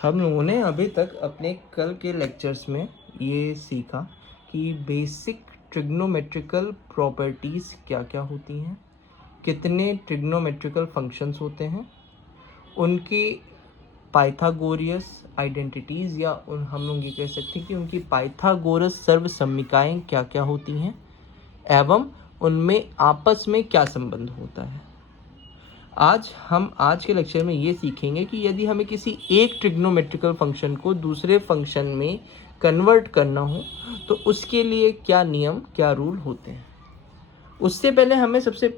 हम लोगों ने अभी तक अपने कल के लेक्चर्स में ये सीखा कि बेसिक ट्रिग्नोमेट्रिकल प्रॉपर्टीज़ क्या क्या होती हैं, कितने ट्रिग्नोमेट्रिकल फंक्शंस होते हैं, उनके पाइथागोरियस आइडेंटिटीज़ या उन हम लोग ये कह सकते हैं कि उनकी पाइथागोरस सर्वसम्मिकाएँ क्या क्या होती हैं एवं उनमें आपस में क्या संबंध होता है। आज के लेक्चर में ये सीखेंगे कि यदि हमें किसी एक ट्रिग्नोमेट्रिकल फंक्शन को दूसरे फंक्शन में कन्वर्ट करना हो तो उसके लिए क्या नियम, क्या रूल होते हैं। उससे पहले हमें सबसे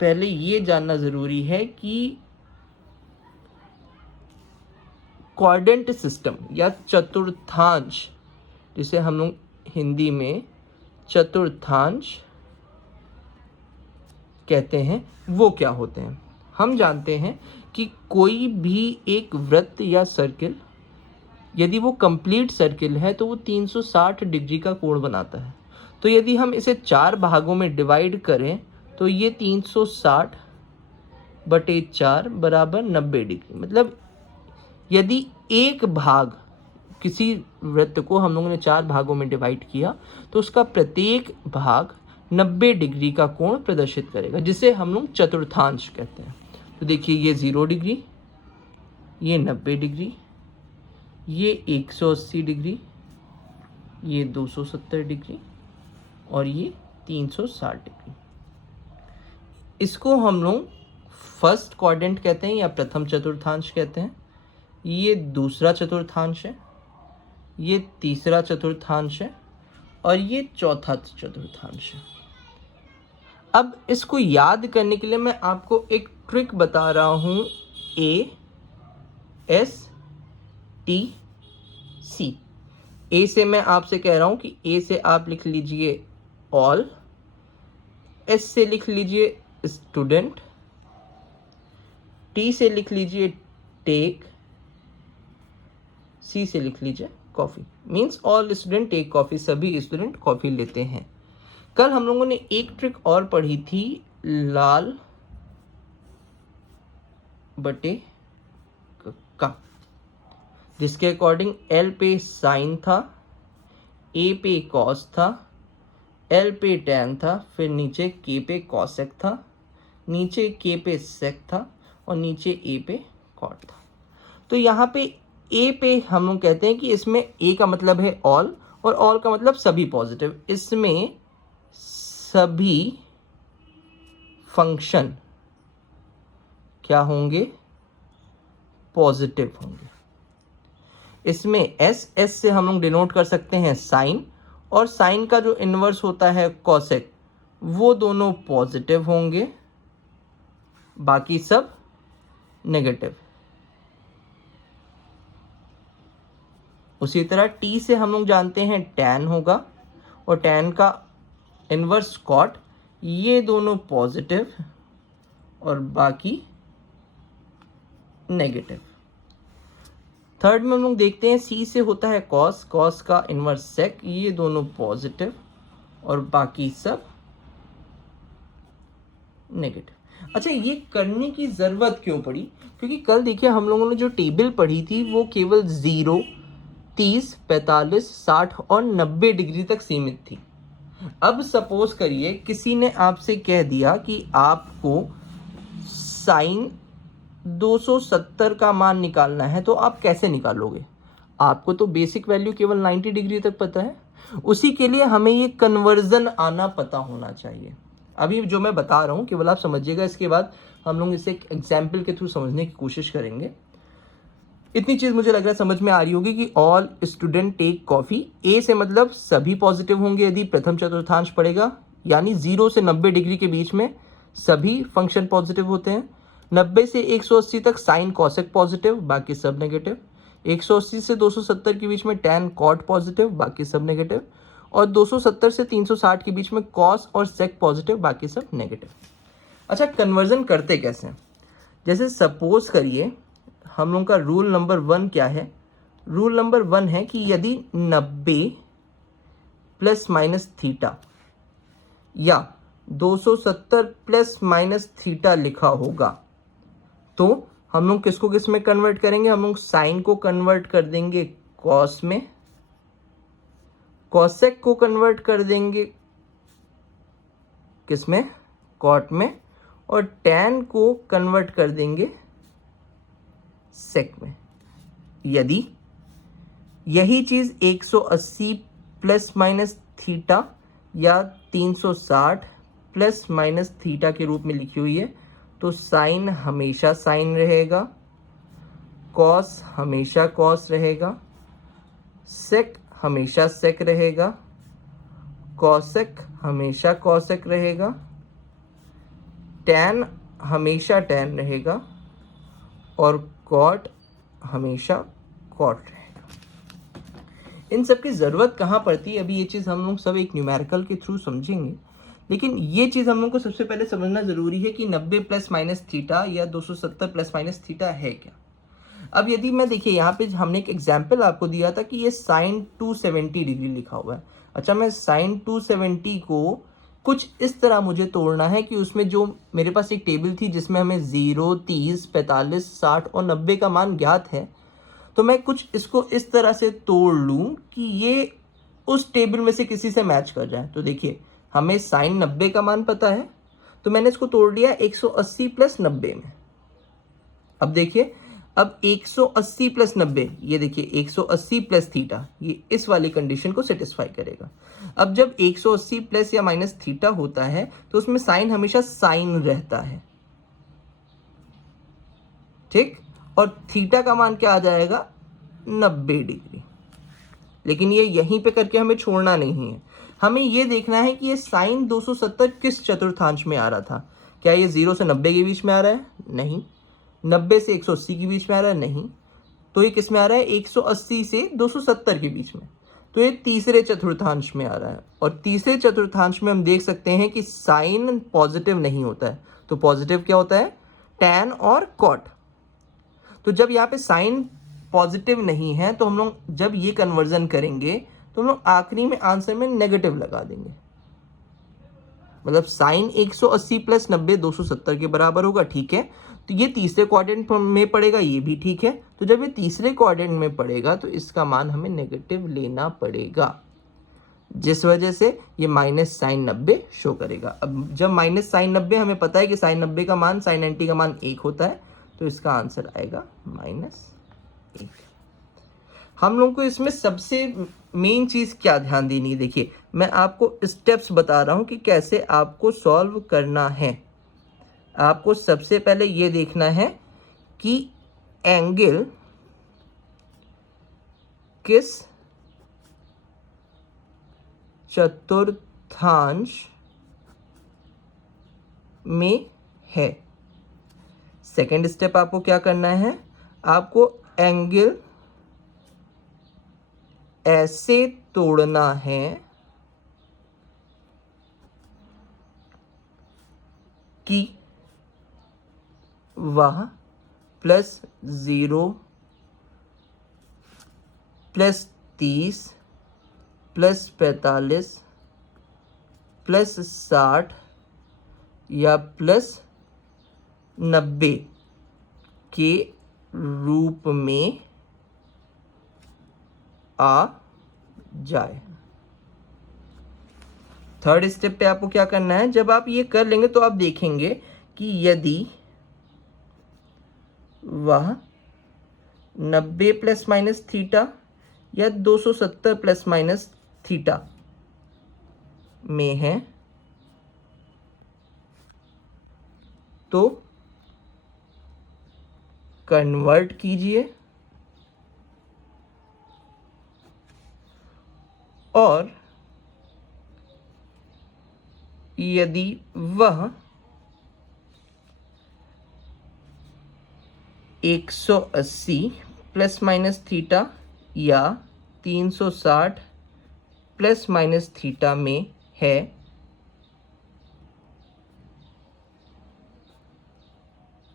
पहले ये जानना ज़रूरी है कि क्वाड्रेंट सिस्टम या चतुर्थांश, जिसे हम लोग हिंदी में चतुर्थांश कहते हैं, वो क्या होते हैं। हम जानते हैं कि कोई भी एक वृत्त या सर्किल यदि वो कंप्लीट सर्किल है तो वो 360 डिग्री का कोण बनाता है। तो यदि हम इसे 4 भागों में डिवाइड करें तो ये 360/4 बराबर 90 डिग्री। मतलब यदि एक भाग, किसी वृत्त को हम लोगों ने 4 भागों में डिवाइड किया तो उसका प्रत्येक भाग 90 डिग्री का कोण प्रदर्शित करेगा, जिसे हम लोग चतुर्थांश कहते हैं। तो देखिए, ये 0 डिग्री, ये 90 डिग्री, ये 180 डिग्री, ये 270 डिग्री और ये 360 डिग्री। इसको हम लोग फर्स्ट क्वाड्रेंट कहते हैं या प्रथम चतुर्थांश कहते हैं। ये दूसरा चतुर्थांश है, ये तीसरा चतुर्थांश है और ये चौथा चतुर्थांश है। अब इसको याद करने के लिए मैं आपको एक ट्रिक बता रहा हूँ। ASTC। ए से मैं आपसे कह रहा हूँ कि ए से आप लिख लीजिए ऑल, एस से लिख लीजिए स्टूडेंट, टी से लिख लीजिए टेक, सी से लिख लीजिए coffee. Means all student take coffee, सभी स्टूडेंट कॉफ़ी लेते हैं। कल हम लोगों ने एक ट्रिक और पढ़ी थी, लाल बटे का, जिसके अकॉर्डिंग एल पे साइन था, ए पे कॉस था, एल पे टैन था, फिर नीचे के पे कॉसेक था, नीचे के पे सेक था और नीचे ए पे कॉट था। तो यहाँ पे ए पे हम लोग कहते हैं कि इसमें ए का मतलब है ऑल और ऑल का मतलब सभी पॉजिटिव। इसमें सभी फंक्शन क्या होंगे, पॉजिटिव होंगे। इसमें एस से हम लोग डिनोट कर सकते हैं साइन, और साइन का जो इन्वर्स होता है कॉसेक, वो दोनों पॉजिटिव होंगे, बाकी सब नेगेटिव। उसी तरह टी से हम लोग जानते हैं टैन होगा और टैन का इन्वर्स कॉट, ये दोनों पॉजिटिव और बाकी नेगेटिव। थर्ड में हम लोग देखते हैं सी से होता है कॉस, कॉस का इन्वर्स सेक, ये दोनों पॉजिटिव और बाकी सब नेगेटिव। अच्छा, ये करने की ज़रूरत क्यों पड़ी? क्योंकि कल देखिए हम लोगों ने जो टेबल पढ़ी थी वो केवल 0, 30, 45, 60 और 90 डिग्री तक सीमित थी। अब सपोज करिए किसी ने आपसे कह दिया कि आपको साइन 270 का मान निकालना है, तो आप कैसे निकालोगे? आपको तो बेसिक वैल्यू केवल 90 डिग्री तक पता है। उसी के लिए हमें ये कन्वर्जन आना पता होना चाहिए। अभी जो मैं बता रहा हूँ केवल आप समझिएगा, इसके बाद हम लोग इसे एक एग्जाम्पल के थ्रू समझने की कोशिश करेंगे। इतनी चीज़ मुझे लग रहा है समझ में आ रही होगी कि ऑल स्टूडेंट टेक कॉफ़ी, ए से मतलब सभी पॉजिटिव होंगे यदि प्रथम चतुर्थांश पड़ेगा, यानी 0 से 90 डिग्री के बीच में सभी फंक्शन पॉजिटिव होते हैं। 90 से 180 तक साइन कॉसेक पॉजिटिव, बाकी सब नेगेटिव। 180 से 270 के बीच में टैन कॉट पॉजिटिव, बाकी सब नेगेटिव। और 270 से 360 के बीच में कॉस और सेक पॉजिटिव, बाकी सब नेगेटिव। अच्छा, कन्वर्जन करते कैसे? जैसे सपोज करिए हम लोग का रूल नंबर 1 क्या है? रूल नंबर 1 है कि यदि 90 प्लस माइनस थीटा या 270 प्लस माइनस थीटा लिखा होगा तो हम लोग किसको किस में कन्वर्ट करेंगे, हम लोग साइन को कन्वर्ट कर देंगे कॉस में, कॉसेक को कन्वर्ट कर देंगे किस में, कॉट में, और टैन को कन्वर्ट कर देंगे सेक में। यदि यही चीज 180 प्लस माइनस थीटा या 360 प्लस माइनस थीटा के रूप में लिखी हुई है तो साइन हमेशा साइन रहेगा, कॉस हमेशा कॉस रहेगा, सेक हमेशा सेक रहेगा, कॉसेक हमेशा कॉसेक रहेगा, टैन हमेशा टैन रहेगा और कॉट हमेशा कॉट रहेगा। इन सब की ज़रूरत कहाँ पड़ती है, अभी ये चीज़ हम लोग सब एक न्यूमेरिकल के थ्रू समझेंगे, लेकिन ये चीज़ हम लोग को सबसे पहले समझना ज़रूरी है कि 90 प्लस माइनस थीटा या 270 प्लस माइनस थीटा है क्या। अब यदि मैं देखिए यहाँ पे हमने एक एग्जाम्पल आपको दिया था कि ये साइन 270 डिग्री लिखा हुआ है। अच्छा, मैं साइन 270 को कुछ इस तरह मुझे तोड़ना है कि उसमें जो मेरे पास एक टेबल थी जिसमें हमें 0, 30, 45, 60 और 90 का मान ज्ञात है, तो मैं कुछ इसको इस तरह से तोड़ लूं कि ये उस टेबल में से किसी से मैच कर जाए। तो देखिए हमें साइन 90 का मान पता है, तो मैंने इसको तोड़ लिया 180 प्लस 90 में। अब देखिए, अब 180 प्लस 90, ये देखिए 180 प्लस थीटा, ये इस वाली कंडीशन को सेटिस्फाई करेगा। अब जब 180 प्लस या माइनस थीटा होता है तो उसमें साइन हमेशा साइन रहता है, ठीक, और थीटा का मान क्या आ जाएगा, 90 डिग्री। लेकिन ये यहीं पे करके हमें छोड़ना नहीं है, हमें ये देखना है कि ये साइन 270 किस चतुर्थांश में आ रहा था। क्या ये 0 से 90 के बीच में आ रहा है, नहीं। 90 से 180 के बीच में आ रहा है, नहीं। तो ये किस में आ रहा है, 180 से 270 के बीच में, तो ये तीसरे चतुर्थांश में आ रहा है। और तीसरे चतुर्थांश में हम देख सकते हैं कि साइन पॉजिटिव नहीं होता है, तो पॉजिटिव क्या होता है, टैन और कॉट। तो जब यहाँ पे साइन पॉजिटिव नहीं है तो हम लोग जब ये कन्वर्जन करेंगे तो हम लोग आखिरी में आंसर में नेगेटिव लगा देंगे, मतलब साइन 180 प्लस 90 270 के बराबर होगा, ठीक है। तो ये तीसरे क्वाड्रेंट में पड़ेगा, ये भी ठीक है। तो जब ये तीसरे क्वाड्रेंट में पड़ेगा तो इसका मान हमें नेगेटिव लेना पड़ेगा, जिस वजह से ये माइनस साइन 90 शो करेगा। अब जब माइनस साइन 90, हमें पता है कि साइन 90 का मान साइन 90 का मान 1 होता है, तो इसका आंसर आएगा -1। हम लोगों को इसमें सबसे मेन चीज़ क्या ध्यान देनी है, देखिए मैं आपको स्टेप्स बता रहा हूं कि कैसे आपको सॉल्व करना है। आपको सबसे पहले ये देखना है कि एंगल किस चतुर्थांश में है। सेकेंड स्टेप आपको क्या करना है, आपको एंगल ऐसे तोड़ना है कि वह +0 +30 +45 +60 या +90 के रूप में आ जाए। थर्ड स्टेप पे आपको क्या करना है, जब आप ये कर लेंगे तो आप देखेंगे कि यदि वह 90 प्लस माइनस थीटा या 270 प्लस माइनस थीटा में है तो कन्वर्ट कीजिए और यदि वह 180 प्लस माइनस थीटा या 360 प्लस माइनस थीटा में है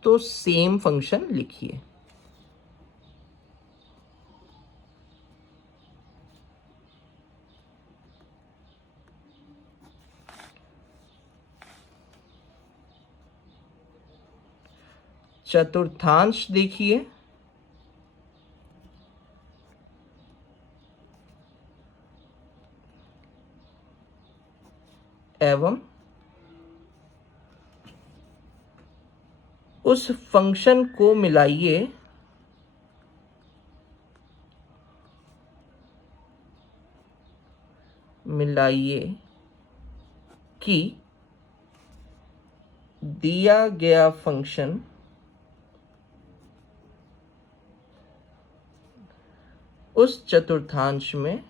तो सेम फंक्शन लिखिए। चतुर्थांश देखिए, एवं उस फंक्शन को मिलाइए कि दिया गया फंक्शन उस चतुर्थांश में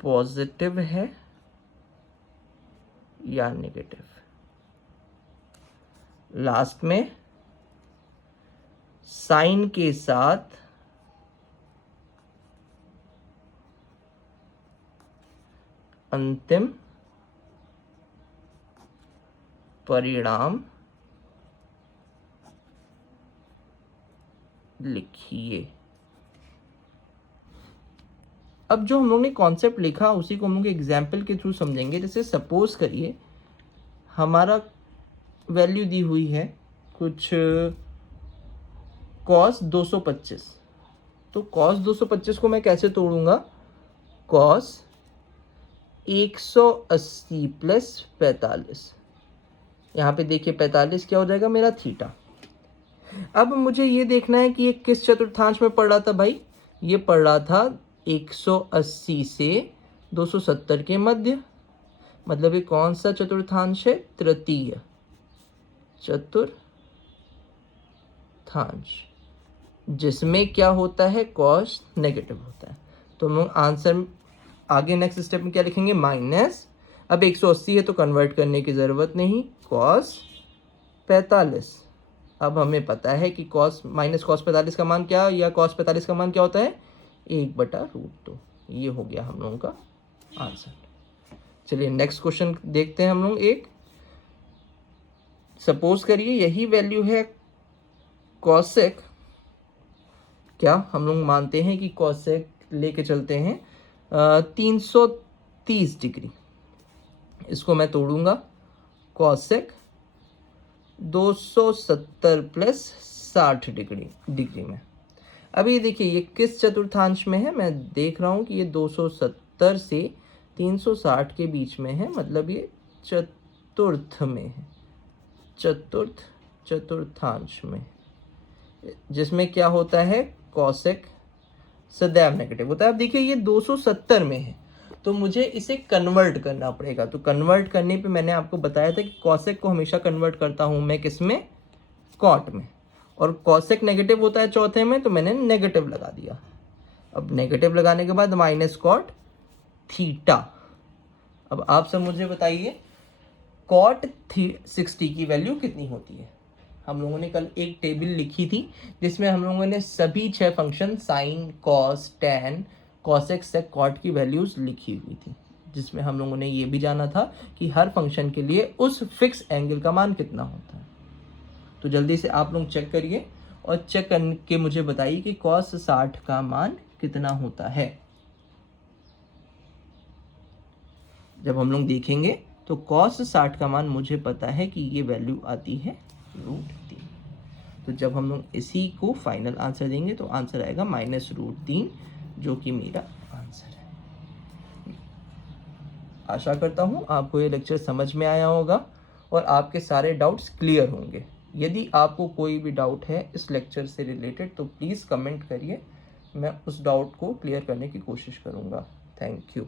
पॉजिटिव है या नेगेटिव। लास्ट में साइन के साथ अंतिम परिणाम लिखिए। अब जो हम लोग ने कॉन्सेप्ट लिखा उसी को हम लोग एग्जाम्पल के थ्रू समझेंगे। जैसे सपोज करिए हमारा वैल्यू दी हुई है कुछ cos 225, तो cos 225 को मैं कैसे तोड़ूंगा? cos 180 प्लस 45, यहाँ पे देखिए 45 क्या हो जाएगा मेरा थीटा। अब मुझे ये देखना है कि ये किस चतुर्थांश में पड़ रहा था भाई। ये पड़ रहा था 180 से 270 के मध्य, मतलब ये कौन सा चतुर्थांश है? तृतीय चतुर्थांश, जिसमें क्या होता है? cos नेगेटिव होता है। तो हम लोग आंसर आगे नेक्स्ट स्टेप में क्या लिखेंगे? माइनस, अब 180 है तो कन्वर्ट करने की ज़रूरत नहीं, cos 45। अब हमें पता है कि cos माइनस cos 45 का मान क्या, या cos 45 का मान क्या होता है? 1/√2। ये हो गया हम लोगों का आंसर। चलिए नेक्स्ट क्वेश्चन देखते हैं हम लोग। एक सपोज करिए यही वैल्यू है cosec, क्या हम लोग मानते हैं कि cosec लेके चलते हैं 330 डिग्री। इसको मैं तोड़ूंगा, cosec 270 प्लस 60 डिग्री में। अब ये देखिए ये किस चतुर्थांश में है? मैं देख रहा हूँ कि ये 270 से 360 के बीच में है, मतलब ये चतुर्थ में है, चतुर्थांश में, जिसमें क्या होता है? cosec सदैव नेगेटिव होता है। अब देखिए ये 270 में है तो मुझे इसे कन्वर्ट करना पड़ेगा। तो कन्वर्ट करने पे मैंने आपको बताया था कि cosec को हमेशा कन्वर्ट करता हूं मैं किस में? cot में। और cosec नेगेटिव होता है चौथे में, तो मैंने नेगेटिव लगा दिया। अब नेगेटिव लगाने के बाद माइनस cot थीटा। अब आप सब मुझे बताइए cot 60 की वैल्यू कितनी होती है? हम लोगों ने कल एक टेबल लिखी थी जिसमें हम लोगों ने सभी 6 function sine, cos, tan, cosec, sec, cot की वैल्यूज लिखी हुई थी, जिसमें हम लोगों ने ये भी जाना था कि हर फंक्शन के लिए उस फिक्स एंगल का मान कितना होता है। तो जल्दी से आप लोग चेक करिए और चेक करके मुझे बताइए कि cos 60 का मान कितना होता है। जब हम लोग देखेंगे तो cos 60 का मान मुझे पता है कि ये वैल्यू आती है √3। तो जब हम लोग इसी को फाइनल आंसर देंगे तो आंसर आएगा -√3, जो कि मेरा आंसर है। आशा करता हूँ आपको ये लेक्चर समझ में आया होगा और आपके सारे डाउट्स क्लियर होंगे। यदि आपको कोई भी डाउट है इस लेक्चर से रिलेटेड तो प्लीज़ कमेंट करिए, मैं उस डाउट को क्लियर करने की कोशिश करूँगा। Thank you.